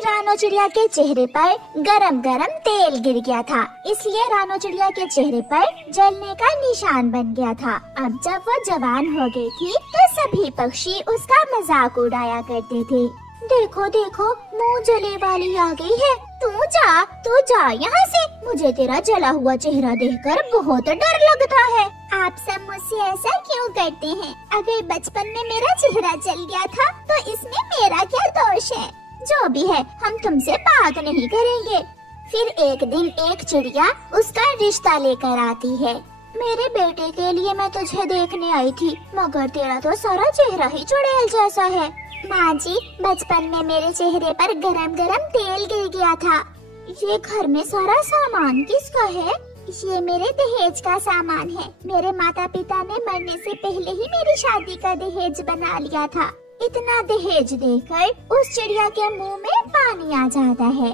रानो चिड़िया के चेहरे पर गरम गरम तेल गिर गया था, इसलिए रानो चिड़िया के चेहरे पर जलने का निशान बन गया था। अब जब वो जवान हो गई थी तो सभी पक्षी उसका मजाक उड़ाया करते थे। देखो देखो, मुँह जले वाली आ गई है, तू जा यहाँ से, मुझे तेरा जला हुआ चेहरा देखकर बहुत डर लगता है। आप सब मुझसे ऐसा क्यों करते हैं? अगर बचपन में मेरा चेहरा जल गया था तो इसमें मेरा क्या दोष है? जो भी है, हम तुमसे बात नहीं करेंगे। फिर एक दिन एक चिड़िया उसका रिश्ता लेकर आती है। मेरे बेटे के लिए मैं तुझे देखने आई थी, मगर तेरा तो सारा चेहरा ही चुड़ैल जैसा है। माँ जी, बचपन में मेरे चेहरे पर गरम गरम तेल गिर गया था। ये घर में सारा सामान किसका है? ये मेरे दहेज का सामान है। मेरे माता पिता ने मरने से पहले ही मेरी शादी का दहेज बना लिया था। इतना दहेज देकर उस चिड़िया के मुंह में पानी आ जाता है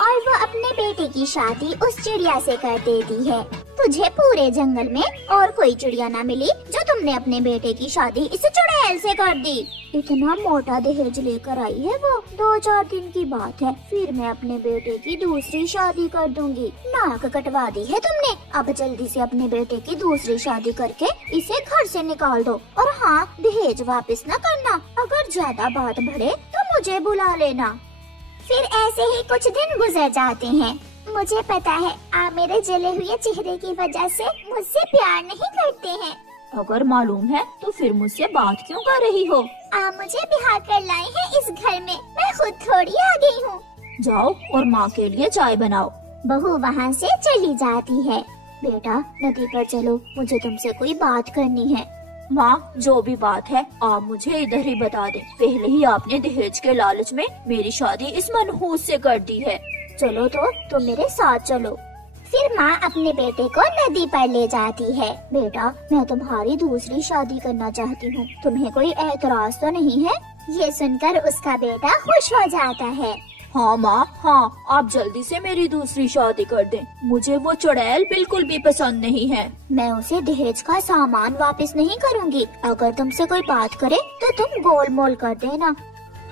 और वो अपने बेटे की शादी उस चिड़िया से कर देती है। तुझे पूरे जंगल में और कोई चिड़िया ना मिली जो तुमने अपने बेटे की शादी इस चुड़ैल से कर दी। इतना मोटा दहेज लेकर आई है वो, 2-4 दिन की बात है, फिर मैं अपने बेटे की दूसरी शादी कर दूंगी। नाक कटवा दी है तुमने, अब जल्दी से अपने बेटे की दूसरी शादी करके इसे घर से निकाल दो। और हाँ, दहेज वापस न करना, अगर ज्यादा बात बढ़े तो मुझे बुला लेना। फिर ऐसे ही कुछ दिन गुजर जाते हैं। मुझे पता है आप मेरे जले हुए चेहरे की वजह से मुझसे प्यार नहीं करते हैं। अगर मालूम है तो फिर मुझसे बात क्यों कर रही हो? आप मुझे बिहार कर लाए हैं इस घर में, मैं खुद थोड़ी आ गई हूँ। जाओ और माँ के लिए चाय बनाओ। बहू वहाँ से चली जाती है। बेटा, नदी पर चलो, मुझे तुमसे कोई बात करनी है। माँ, जो भी बात है आप मुझे इधर ही बता दें। पहले ही आपने दहेज के लालच में मेरी शादी इस मनहूस से कर दी है। चलो तो तुम मेरे साथ चलो। फिर माँ अपने बेटे को नदी पर ले जाती है। बेटा, मैं तुम्हारी दूसरी शादी करना चाहती हूँ, तुम्हें कोई एतराज तो नहीं है? ये सुनकर उसका बेटा खुश हो जाता है। हाँ माँ, हाँ, आप जल्दी से मेरी दूसरी शादी कर दें। मुझे वो चुड़ैल बिल्कुल भी पसंद नहीं है। मैं उसे दहेज का सामान वापस नहीं करूँगी। अगर तुमसे कोई बात करे तो तुम गोल मोल कर देना।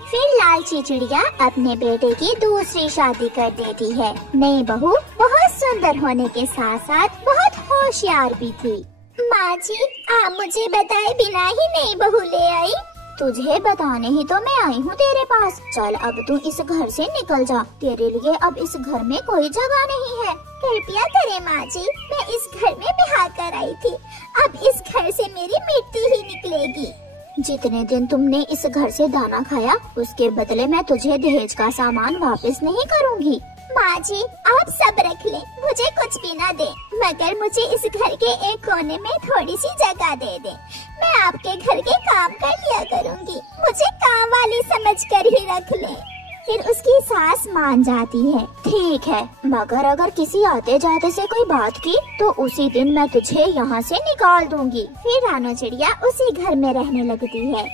फिर लालची चिड़िया अपने बेटे की दूसरी शादी कर देती है। नई बहू बहुत सुंदर होने के साथ साथ बहुत होशियार भी थी। माँ जी, आप मुझे बताए बिना ही नई बहू ले आई? तुझे बताने ही तो मैं आई हूँ तेरे पास। चल अब तू इस घर से निकल जा, तेरे लिए अब इस घर में कोई जगह नहीं है। कृपया करें माँ जी, मैं इस घर में ब्याह कर आई थी, अब इस घर से मेरी मिट्टी ही निकलेगी। जितने दिन तुमने इस घर से दाना खाया, उसके बदले मैं तुझे दहेज का सामान वापस नहीं करूँगी। माँ जी, आप सब रख लें, मुझे कुछ भी ना दे, मगर मुझे इस घर के एक कोने में थोड़ी सी जगह दे दे। मैं आपके घर के काम कर लिया करूँगी, मुझे काम वाली समझकर ही रख लें। फिर उसकी सास मान जाती है। ठीक है, मगर अगर किसी आते जाते से कोई बात की तो उसी दिन मैं तुझे यहाँ से निकाल दूंगी। फिर रानो चिड़िया उसी घर में रहने लगती है।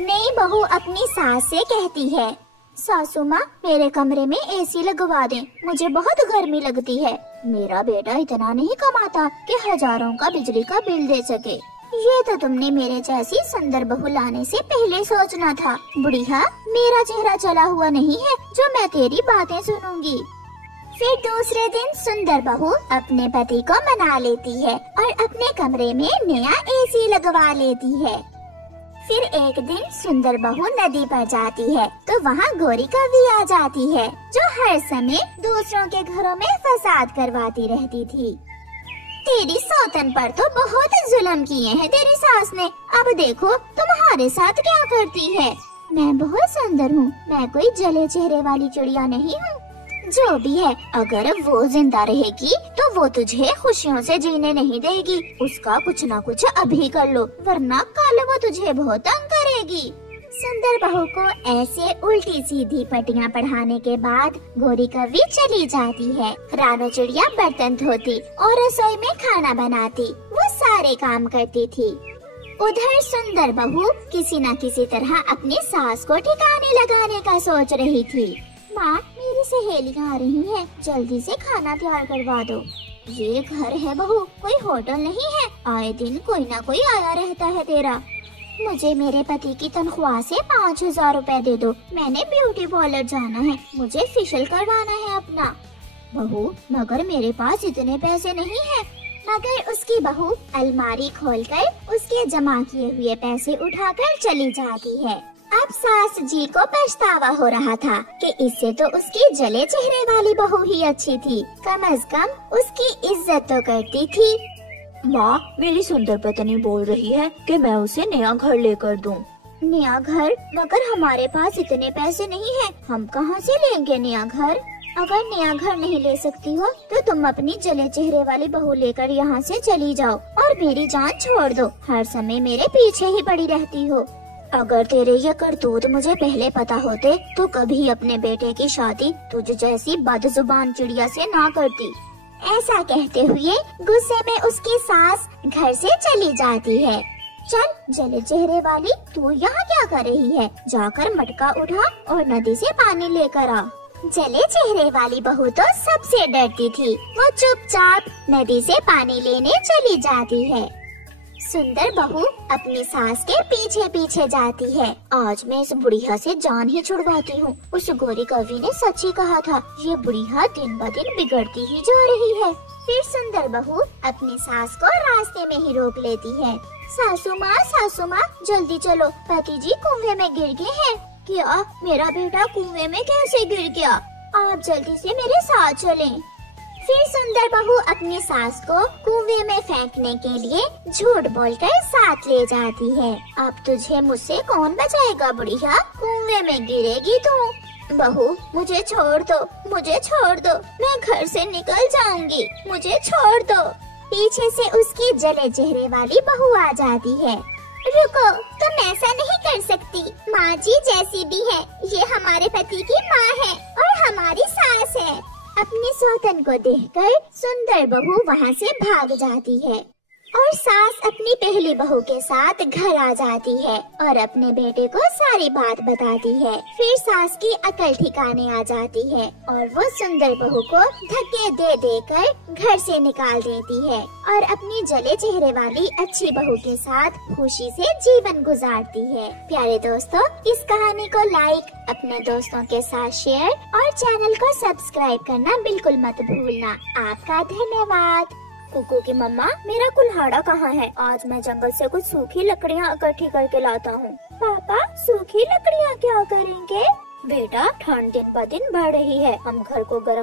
नई बहू अपनी सास से कहती है, सासू माँ, मेरे कमरे में एसी लगवा दें, मुझे बहुत गर्मी लगती है। मेरा बेटा इतना नहीं कमाता कि हजारों का बिजली का बिल दे सके। ये तो तुमने मेरे जैसी सुंदर बहू लाने से पहले सोचना था। बुढ़िया, मेरा चेहरा जला हुआ नहीं है जो मैं तेरी बातें सुनूंगी। फिर दूसरे दिन सुंदर बहू अपने पति को मना लेती है और अपने कमरे में नया एसी लगवा लेती है। फिर एक दिन सुंदर बहू नदी पर जाती है तो वहाँ गोरी कौवी आ जाती है, जो हर समय दूसरों के घरों में फसाद करवाती रहती थी। तेरी सौतन पर तो बहुत जुल्म किए हैं तेरी सास ने, अब देखो तुम्हारे साथ क्या करती है। मैं बहुत सुंदर हूँ, मैं कोई जले चेहरे वाली चिड़िया नहीं हूँ। जो भी है, अगर वो जिंदा रहेगी तो वो तुझे खुशियों से जीने नहीं देगी। उसका कुछ न कुछ अभी कर लो, वरना कल वो तुझे बहुत तंग करेगी। सुंदर बहू को ऐसे उल्टी सीधी पटियां पढ़ाने के बाद गोरी कौवी चली जाती है। रानो चिड़िया बर्तन धोती और रसोई में खाना बनाती, वो सारे काम करती थी। उधर सुंदर बहू किसी न किसी तरह अपनी सास को ठिकाने लगाने का सोच रही थी। माँ, मेरी सहेलियाँ आ रही हैं, जल्दी से खाना तैयार करवा दो। ये घर है बहू, कोई होटल नहीं है, आए दिन कोई ना कोई आया रहता है तेरा। मुझे मेरे पति की तनख्वाह से 5,000 रुपए दे दो। मैंने ब्यूटी पार्लर जाना है, मुझे फेशियल करवाना है अपना। बहू, मगर मेरे पास इतने पैसे नहीं हैं। मगर उसकी बहू अलमारी खोलकर उसके जमा किए हुए पैसे उठाकर चली जाती है। अब सास जी को पछतावा हो रहा था कि इससे तो उसकी जले चेहरे वाली बहू ही अच्छी थी, कम से कम उसकी इज्जत तो करती थी। माँ, मेरी सुंदर पत्नी बोल रही है कि मैं उसे नया घर लेकर दूं। नया घर? मगर हमारे पास इतने पैसे नहीं हैं, हम कहाँ से लेंगे नया घर? अगर नया घर नहीं ले सकती हो तो तुम अपनी जले चेहरे वाली बहू लेकर यहाँ से चली जाओ और मेरी जान छोड़ दो। हर समय मेरे पीछे ही पड़ी रहती हो। अगर तेरे ये करतूत मुझे पहले पता होते तो कभी अपने बेटे की शादी तुझ जैसी बदजुबान चिड़िया से ना करती। ऐसा कहते हुए गुस्से में उसकी सास घर से चली जाती है। चल जले चेहरे वाली, तू यहाँ क्या कर रही है? जाकर मटका उठा और नदी से पानी लेकर आ। जले चेहरे वाली बहू तो सबसे डरती थी। वो चुपचाप नदी से पानी लेने चली जाती है। सुंदर बहू अपनी सास के पीछे पीछे जाती है। आज मैं इस बुढ़िया से जान ही छुड़वाती हूँ। उस गोरी कवि ने सच ही कहा था, ये बुढ़िया दिन ब दिन बिगड़ती ही जा रही है। फिर सुंदर बहू अपनी सास को रास्ते में ही रोक लेती है। सासू माँ जल्दी चलो, पति जी कुएं में गिर गए हैं। क्या? मेरा बेटा कुएं में कैसे गिर गया? आप जल्दी से मेरे साथ चलें। फिर सुंदर बहू अपनी सास को कुएं में फेंकने के लिए झूठ बोलकर साथ ले जाती है। अब तुझे मुझसे कौन बचाएगा बुढ़िया? कुएं में गिरेगी तू। बहू, मुझे छोड़ दो, मुझे छोड़ दो, मैं घर से निकल जाऊंगी, मुझे छोड़ दो। पीछे से उसकी जले चेहरे वाली बहू आ जाती है। रुको, तुम ऐसा नहीं कर सकती। माँ जी जैसी भी है, ये हमारे पति की माँ है और हमारी सास है। अपने सौतन को देखकर सुंदर बहू वहाँ से भाग जाती है और सास अपनी पहली बहू के साथ घर आ जाती है और अपने बेटे को सारी बात बताती है। फिर सास की अकल ठिकाने आ जाती है और वो सुंदर बहू को धक्के दे देकर घर से निकाल देती है और अपनी जले चेहरे वाली अच्छी बहू के साथ खुशी से जीवन गुजारती है। प्यारे दोस्तों, इस कहानी को लाइक, अपने दोस्तों के साथ शेयर और चैनल को सब्सक्राइब करना बिल्कुल मत भूलना। आपका धन्यवाद। कुकू की मम्मा, मेरा कुल्हाड़ा कहाँ है? आज मैं जंगल से कुछ सूखी लकड़ियाँ इकट्ठी करके लाता हूँ। पापा, सूखी लकड़ियाँ क्या करेंगे? बेटा, ठंड दिन ब दिन बढ़ रही है, हम घर को गर्म